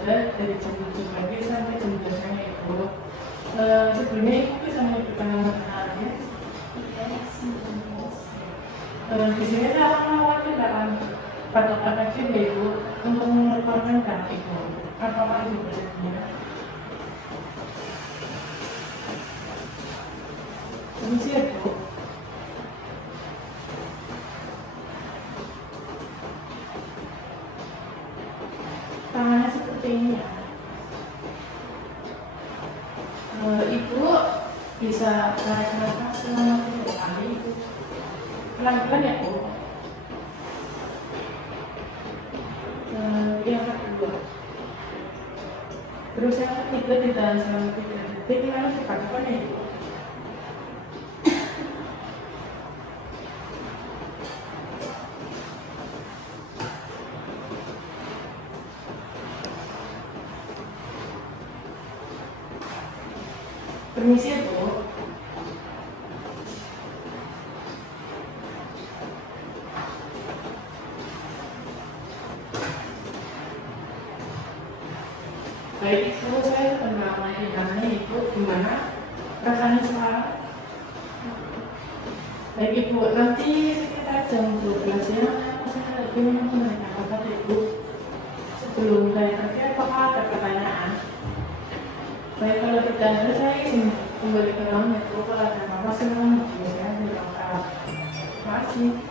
ada dari jam 7 pagi sampai jam 2 sore itu. Sebelumnya ibu bisa memberikan nomor kenalnya. Di sini saya akan mewakilkan pada kecil ibu untuk merekomendasikan ibu. Apakah ibu bersedia? Permisi ya bu. Tangannya seperti ini ya. Ibu bisa tarik nafas selama 3 kali. Pelan-pelan ya bu. Yang kedua, terus yang ketiga ditahan selama 3 detik lalu cepat-cepat ya ibu. Permisi ya bu. Baik ibu, saya pernah menanyakan ibu gimana rasanya sekarang. Baik ibu, nanti sekitar jam 12 ya saya lagi menanyakan kepada ibu. Sebelum saya pergi, apakah ada pertanyaan? Baik, kalau tidak ada, saya izin kembali ke ruang ibu. Kalau ada apa-apa, silahkan hubungi saya di ruang rawat. Terima kasih.